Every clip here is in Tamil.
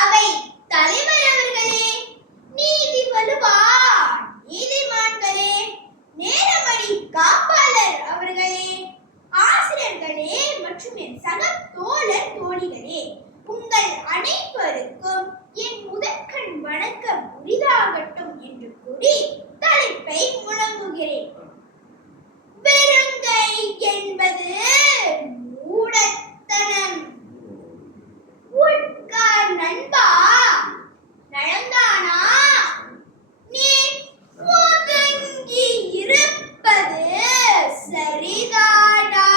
அவை தலைவர் அவர்களே, நீதி வலுவார் நீதிமான்களே, நேரமணி காப்பாளர் அவர்களே, ஆசிரியர்களே மற்றும் என் சக தோழர் தோழிகளே, உங்கள் அனைவருக்கும் என் முதற்கண் வணக்கம் உரிதாகட்டும் என்று கூறி தலைப்பை முழங்குகிறேன். வெறுங்கை என்பது மூடத்தனம். உட்கார் நண்பா, நலந்தானா? நீ ஒதுங்கி இருப்பது சரிதானா?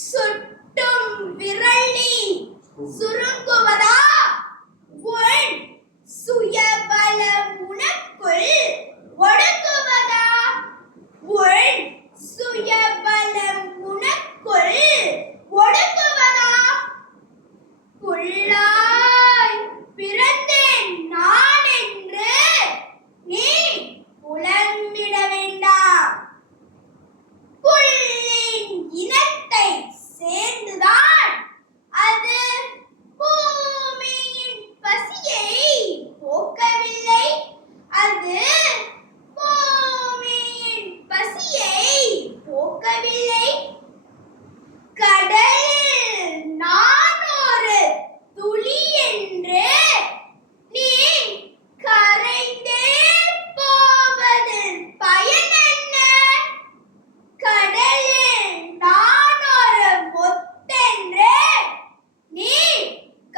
சுட்டும் விரல் நீ சுருங்குவதா? உன் சுயபலம் உனக்குள் ஒடுங்குவதா? உன் சுயபலம் உனக்குள் ஒடுங்குவதா? புல்லாய் பிறந்தேன் நான் என்று நீ புலம்பிட வேண்டாம். புல்லின் இனத்தை சேர்ந்துதான் அது பூமியின் பசியை போக்கவில்லை. அது பூமியின் பசியை போக்கவில்லை. கடலில் நான் ஒரு துளி என்று நீ கரைந்தே போவதில் பயன் என்ன? கடலில் நான் ஒரு முத்தென்று நீ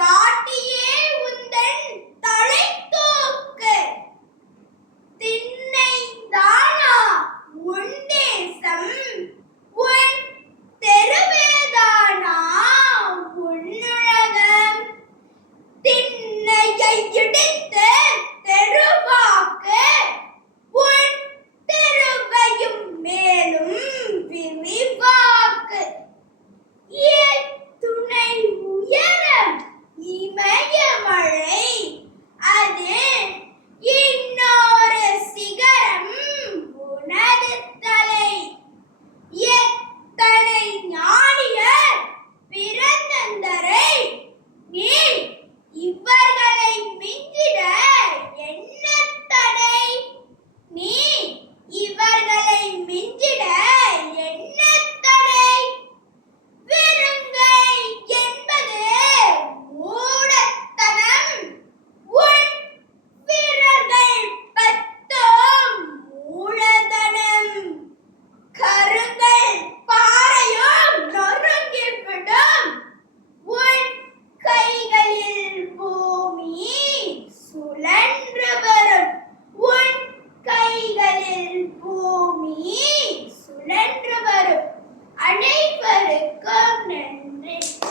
காட்டியே உந்தன் தலை தூக்கு. திண்ணை தானா உன் தேசம்? உன் தெருவேதானா உன்னுலகம்? திண்ணையை இடித்து தெருவாக்கு. உன் தெருவையும் மேலும் விரிவாக்கு. துணை உயரம் இமயமலை, அது இன்னொரு சிகரம் உனது தலை. எத்தனை ஞானியர் பிறந்தந்தரை, நீ இவர்களை மிஞ்சிட என்ன தடை? நீ இவர்களை மிஞ்சிட என்ன தடை? வெறுங்கை என்பது மூடத்தனம். உன் விரல்கள் பத்தும் மூலதனம். கருங்கல் பாறையும் நொறுங்கிவிடும். உன் கைகளில் பூமி சுழன்று வரும். உன் கைகளில் பூமி சுழன்று வரும்.